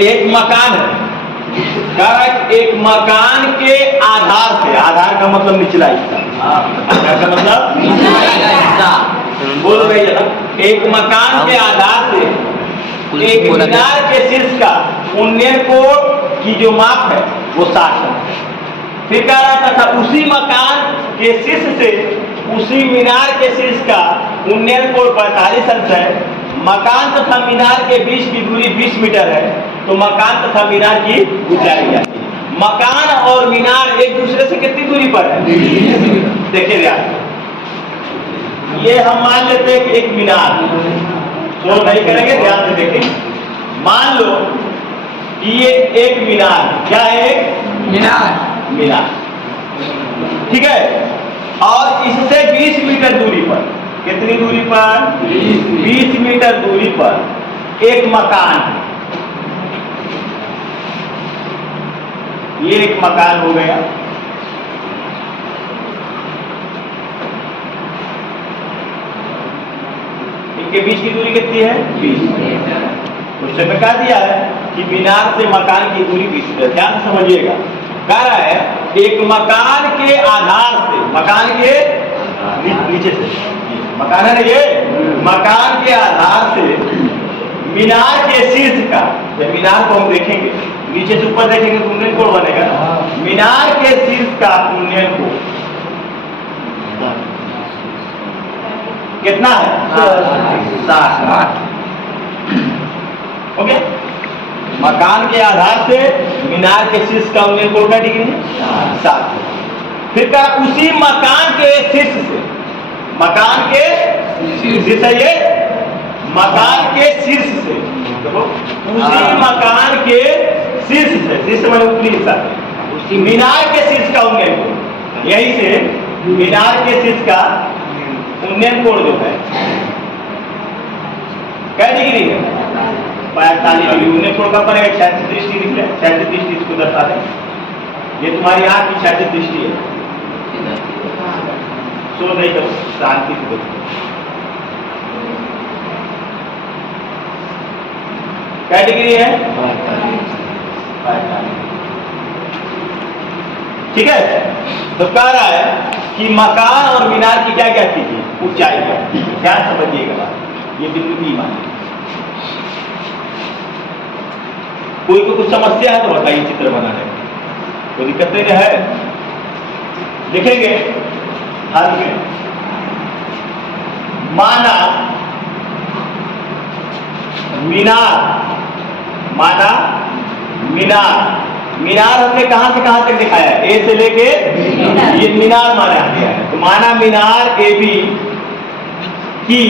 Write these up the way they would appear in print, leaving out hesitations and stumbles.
एक मकान है, कह रहा है एक मकान के आधार से, आधार का मतलब निचला हिस्सा, क्या का मतलब निचला हिस्सा, बोल रही है ना, एक मकान के आधार से एक मीनार के शीर्ष का उन्नयन कोण की जो माप है वो 60 है। फिर कह रहा था उसी मकान के शीर्ष से उसी मीनार के शीर्ष का उन्नयन कोण 45 अंश है। मकान तथा मीनार के बीच की दूरी 20 मीटर है, तो मकान तथा मीनार की ऊंचाई है। मकान और मीनार एक दूसरे से कितनी दूरी पर है? देखिए ध्यान, ये हम मान लेते हैं कि एक मीनार, तो नहीं करेंगे, ध्यान से देखेंगे। मान लो कि ये एक मीनार, क्या है? एक मीनार, ठीक है। और इससे 20 मीटर दूरी पर, कितनी दूरी पर? 20 मीटर दूरी पर एक मकान है। ये एक मकान हो गया। इनके बीच की दूरी कितनी है? 20 मीटर। क्वेश्चन में कह दिया है कि मीनार से मकान की दूरी 20 मीटर। ध्यान से समझिएगा, कह रहा है एक मकान के आधार से, मकान के नीचे से, मकान है ना ये, मकान के आधार से मीनार के शीर्ष का, जब मीनार को हम देखेंगे नीचे से ऊपर देखेंगे तो उन्नयन कोण बनेगा। मीनार के शीर्ष का उन्नयन कोण कितना है? 60। ओके, मकान के आधार से मीनार के शीर्ष का उन्नयन कोण क्या डिग्री है? 60। फिर कहा उसी मकान के शीर्ष से, मकान के शीर्ष है ये, मकान के शीर्ष से, देखो उसी मकान के शीर्ष से, शीर्ष मैंने ऊपरी हिस्सा, उसी मीनार के शीर्ष का उन्नयन कोण, यही से मीनार के शीर्ष का उन्नयन कोण जो है क्या डिग्री है? 45 डिग्री। उन्नयन कोण का पड़ेगा 36 दृष्टि निकले, 36 दृष्टि इसको दर्शा दें। ये तुम्हारी आंख की 36 दृष्टि है। सो नहीं करो, शांति से देखो, क्या डिग्री है? 45। ठीक है। तो कह रहा है कि मकान और मीनार की क्या क्या चीज है? ऊंचाई है। ध्यान समझिएगा, ये बिल्कुल ही मान। कोई को कुछ समस्या है तो बताइए, चित्र बनाने में कोई दिक्कत नहीं है? लिखेंगे हाथ में, माना मीनार, माना मीनार, मीनार हमने कहां से कहां तक दिखाया है? ए से लेके ये मीनार माना गया है। तो माना मीनार ए बी की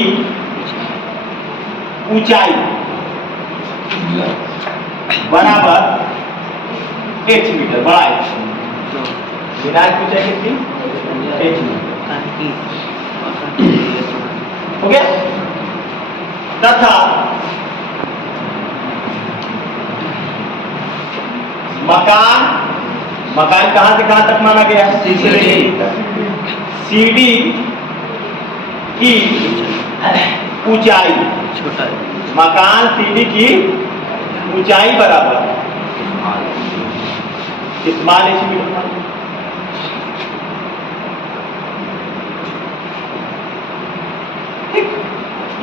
ऊंचाई बराबर h मीटर, बड़ा h। मीनार की ऊंचाई कितनी? h मीटर। हो गया। तथा मकान, मकान कहां से कहां तक माना गया? सीडी की ऊंचाई, मकान सीडी की ऊंचाई बराबर स्मॉल h मीटर।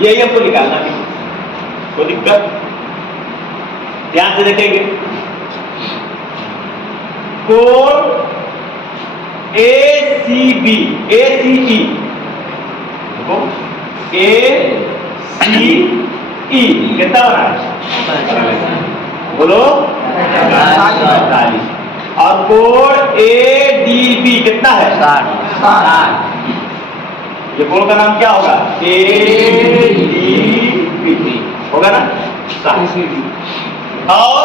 यही हमको निकालना है, कोई दिक्कत? ध्यान से देखेंगे, कोण ACB, ACE, देखो ACE कितना बना है? बोलो 45। और कोण ADB कितना है? 60। ये कोण का नाम क्या होगा? ADB होगा ना, 60। और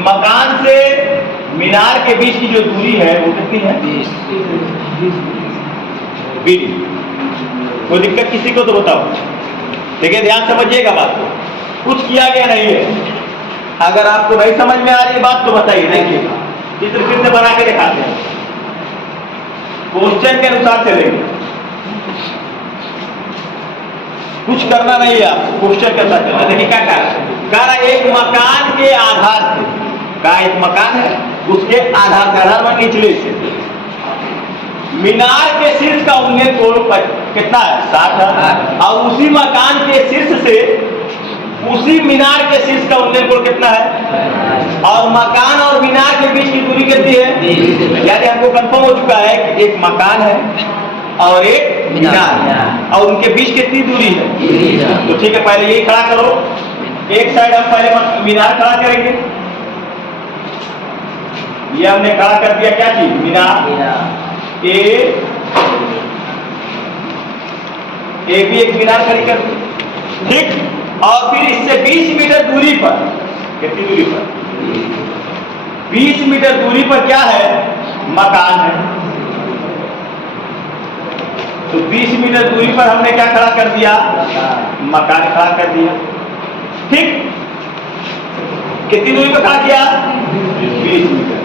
मकान से मीनार के बीच की जो दूरी है वो कितनी है? 20। कोई दिक्कत किसी को तो बताओ। ठीक है, ध्यान समझिएगा बात को, कुछ किया गया नहीं है। अगर आपको नहीं समझ में आ रही बात तो बताइए, देखिएगा चित्र फिर से बना के दिखाते हैं, क्वेश्चन के अनुसार चलेंगे, कुछ करना नहीं है आपको, क्वेश्चन के अनुसार चलना। देखिए क्या कह रहा है, कह रहा एक मकान के आधार से, कहा एक मकान है उसके आधार से, आधार मान निचले से मीनार के शीर्ष का उन्नयन कोण कितना है? 60 है। और उसी मकान के शीर्ष से उसी मीनार के शीर्ष का उन्नयन कोण कितना है? और मकान और मीनार के बीच की दूरी कितनी है? यानी हमको कंफर्म हो चुका है कि एक मकान है और एक मीनार, और उनके बीच कितनी दूरी है? तो ठीक है, पहले यही खड़ा करो। एक साइड हम पहले मीनार खड़ा करेंगे। ये हमने खड़ा कर दिया, क्या चीज? मीनार। एक भी एक मीनार खड़ी कर दी, ठीक। और फिर इससे 20 मीटर दूरी पर, कितनी दूरी पर? 20 मीटर दूरी पर क्या है? मकान है। तो 20 मीटर दूरी पर हमने क्या खड़ा कर दिया? मकान खड़ा कर दिया, ठीक। कितनी दूरी पर खड़ा किया? 20 मीटर।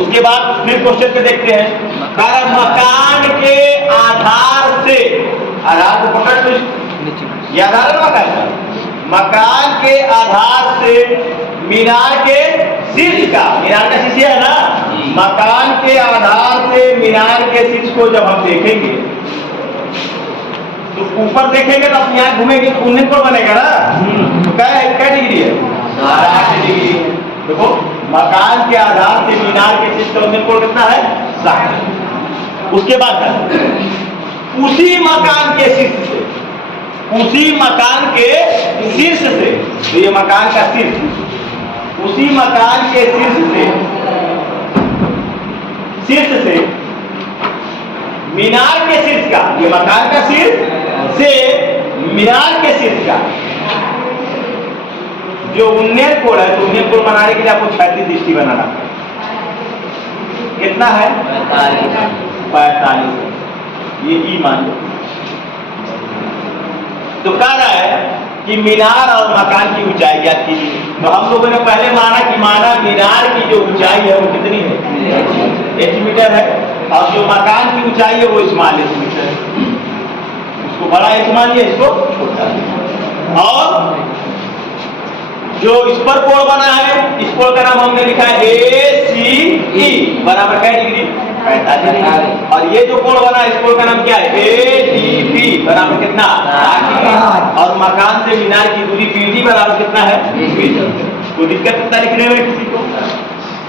उसके बाद फिर क्वेश्चन पे देखते हैं, कारण मकान के आधार से, आधार को पकड़ लो, ये आधार है मकान का, मकान के आधार से मीनार के शीर्ष का, मीनार का शीर्ष है ना, मकान के आधार से मीनार के शीर्ष को जब हम देखेंगे तो ऊपर देखेंगे तो अपनी आंख घूमेगी तो उन्नयन कोण बनेगा ना। तो क्या डिग्री है? 60 डिग्री। देखो मकान के आधार से मीनार के शीर्ष का उन्नयन कोण कितना है? 60। उसके बाद उसी मकान के शीर्ष से, उसी मकान के शीर्ष से, तो ये मकान का शीर्ष, उसी मकान के शीर्ष से मीनार के शीर्ष का, ये मकान का शीर्ष से मीनार के शीर्ष का जो उन्नयन कोण है, तो उन्नयन कोण बनाने के लिए आपको क्षैतिज दृष्टि बनाना है। कितना है? 45। ये ई मान लो। तो कह रहा है कि मीनार और मकान की ऊंचाई ज्ञात कीजिए। तो हम लोगों ने पहले माना मीनार की जो ऊंचाई है वो कितनी है? 1 मीटर है, और जो मकान की ऊंचाई है वो स्मॉल h मीटर है। उसको बड़ा h मान लिया, इसको छोटा। और जो इस पर कोण बना है, इस कोण का नाम हमने लिखा है ACE, बराबर क्या डिग्री? 45 डिग्री। और ये जो कोण बना है, इस कोण का नाम क्या है? ADB, बराबर कितना? 60 डिग्री। और मकान से मीनार की दूरी PD बराबर कितना है? 20 मीटर। कोई दिक्कत कितना लिखने में किसी को?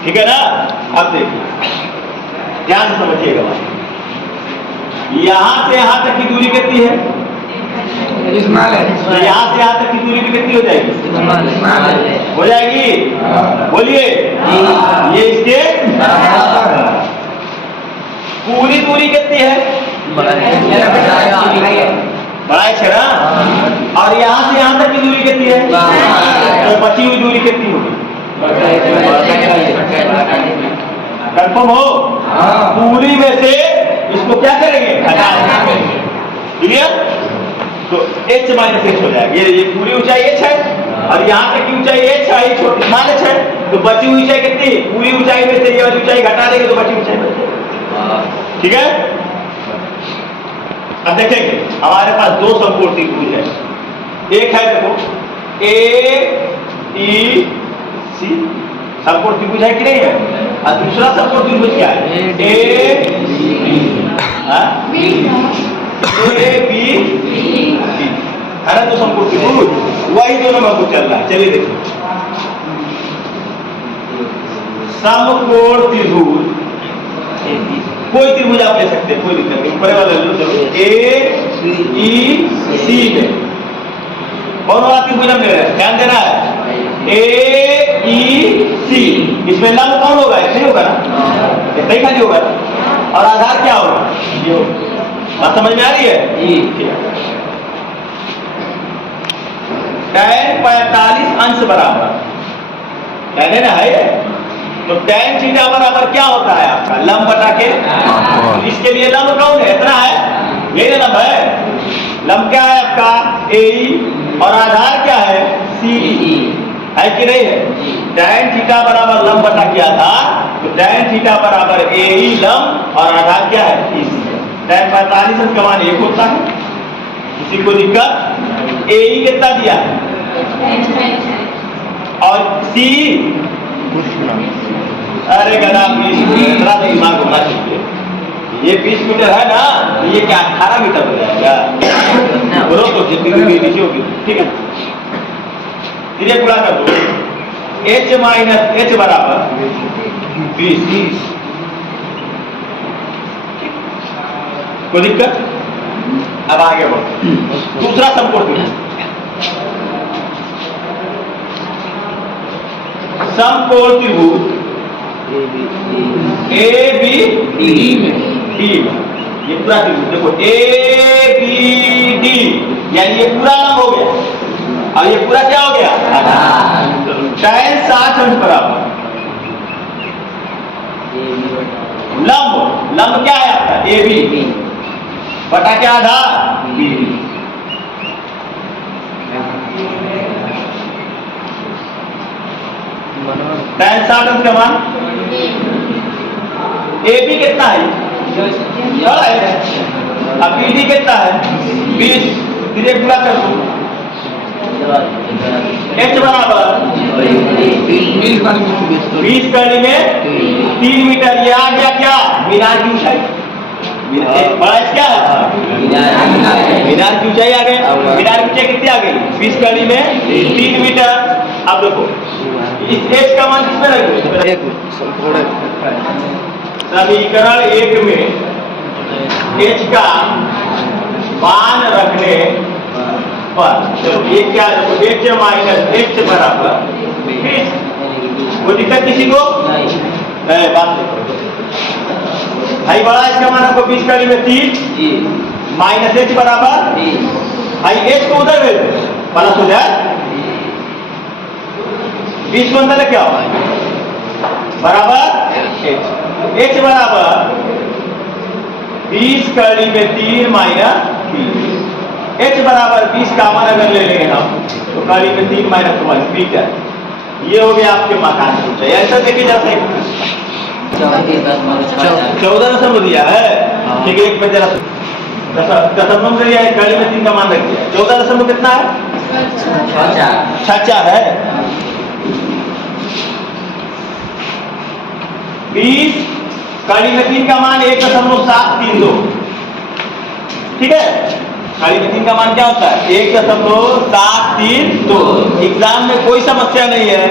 ठीक है ना। अब देखिए, ध्यान से समझिएगा बात। यहां से यहां तक की दूरी कितनी है? तो यहाँ से यहाँ तक की दूरी भी कितनी हो जाएगी? हो जाएगी, बोलिए। ये इसके पूरी दूरी कितनी है? बड़ा है ना। और यहाँ से यहाँ तक की दूरी कितनी है? तो बची हुई दूरी कितनी होगी? कंफर्म हो? पूरी में से इसको क्या करेंगे? हटा देंगे। क्लियर? तो h माइनस h हो जाएगा। ये पूरी ऊंचाई h है और यहाँ तक की ऊंचाई h है, छोटी मान h है। तो बची हुई ऊंचाई कितनी? पूरी ऊंचाई में से ये वाली ऊंचाई घटा देंगे तो बची ऊंचाई बच जाएगी। ठीक है। अब देखेंगे हमारे पास 2 समकोण त्रिभुज है। एक है देखो AEC, समकोण त्रिभुज है कि नहीं है? और दूसरा समकोण त्रिभुज क्या है? ABCD है ना। तो समकोण त्रिभुज वही दोनों में हमको चल रहा है। चलिए देखो, समकोण त्रिभुज, कोई त्रिभुज आप ले सकते हैं, कोई दिक्कत नहीं। ऊपर वाला ले लो, चलो AEC में कौन वाला त्रिभुज हम ले रहे हैं? ध्यान देना है। AEC, इसमें लंब कौन होगा? ऐसे होगा ना, इतना ही खाली होगा। और आधार क्या होगा? ये होगा। बात समझ में आ रही है? tan 45 अंश बराबर, tan है ना, है। तो tan थीटा बराबर क्या होता है आपका? लंब बटा के। इसके लिए लंब कौन है? इतना है, ये लंब है। लंब क्या है आपका? AE, और आधार क्या है? CE, है कि नहीं है? tan थीटा बराबर लंब बटा के आधार, तो tan थीटा बराबर AE लंब और आधार क्या है? EC। tan 45 अंश का मान 1 होता है। किसी को दिक्कत AE कितना दिया और C, अरे गधा इतना तो दिमाग होना चाहिए। ये 20 मीटर है ना, ये क्या 18 मीटर हो जाएगा? बोलो तो जितनी नीचे होगी, ठीक है। इसे पूरा कर दो, H माइनस H बराबर 20। कोई दिक्कत? अब आगे बढ़ो, दूसरा समकोण समकोण त्रिभुज ABD ये पूरा त्रिभुज देखो ABD, यानी ये पूरा लंब हो गया और ये पूरा क्या हो गया tan 60 अंश बराबर लंब क्या है आपका AB बटा क्या आधार BD। tan 60 अंश का मान AB कितना है अब BD कितना है 20। फिर पूरा कर दो H बराबर 20 कड़ी में 3 मीटर। ये आ गया क्या मीनार की ऊंचाई। बड़ा क्या है मीनार की ऊंचाई आ गई। मीनार की ऊंचाई कितनी आ गई 20 कड़ी में 3 मीटर। अब देखो इस H का मान किसमें रखोगे समीकरण 1 में H का मान रखने पर चलो ये क्या देखो H माइनस H बराबर 20। कोई दिक्कत किसी को नहीं? बात देखो भाई बड़ा इसका मान आपको 20 कड़ी में 3 माइनस H बराबर भाई H को उधर भेज प्लस हो जाए 20 को अंदर क्या होगा बराबर H बराबर 20 कड़ी में 3 माइनस 3। H बराबर 20 का मान अगर ले लेंगे हम तो कड़ी में 3 माइनस 1 मीटर। ये हो गया आपके मकान की ऊंचाई। ऐसा देखिए जरा सही 14 दशमलव दिया है ठीक है। एक पे जरा दशमलव दिया है कड़ी में 3 का मान रख दिया। 14 दशमलव कितना है 4 है 20 कड़ी में 3 का मान 1.732 ठीक है। कड़ी में 3 का मान क्या होता है 1.732। एग्जाम में कोई समस्या नहीं है।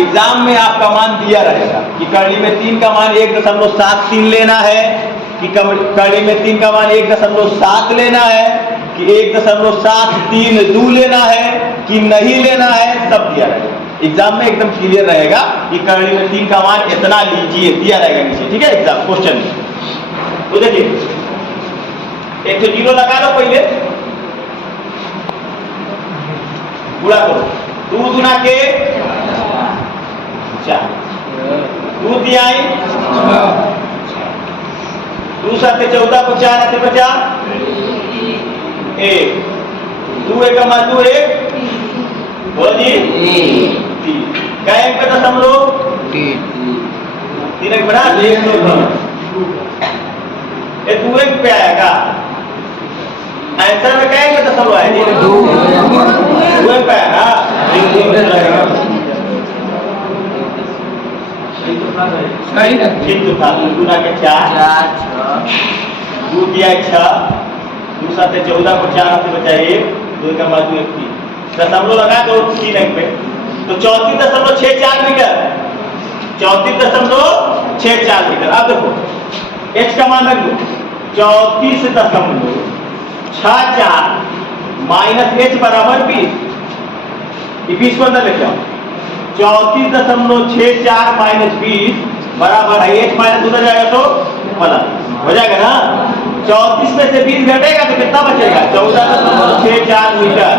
एग्जाम में आपका मान दिया रहेगा कि कड़ी में 3 का मान 1.73 लेना है कि कड़ी में 3 का मान 1.7 लेना है कि 1.732 लेना है कि नहीं लेना है, सब दिया रहेगा। एग्जाम में एकदम क्लियर रहेगा कि कड़ी में 3 का मान इतना लीजिए, दिया रहेगा नीचे ठीक है एग्जाम क्वेश्चन में। तो देखिए एक तो 0 लगा लो पहले पूरा करो 2 गुना के 4 2 तिहाई 2 7 14 को 4 ऐसे बचा 1 2 1 का मान 2 1 बोल जी 3 क्या एक पे दशमलव 3 एक बड़ा 1 ये 2 1 पे आएगा। आंसर में क्या है दशमलव आएगा 2 1 पे आएगा। ठीक तो था 2 गुना के 4 2 दिया 6 2 7 14 को 4 से बचा 1 2 का बाद 2 1 3 दशमलव लगा दो 3 अंक पे तो 34.64 मीटर 34.64 मीटर। अब देखो H का मान रख दो 34.64 माइनस H बराबर 20। 20 को अंदर लेके आओ 34.64 माइनस 20 बराबर है H माइनस उधर जाएगा तो प्लस हो जाएगा ना। 34 में से 20 घटेगा तो कितना बचेगा 14.64 मीटर।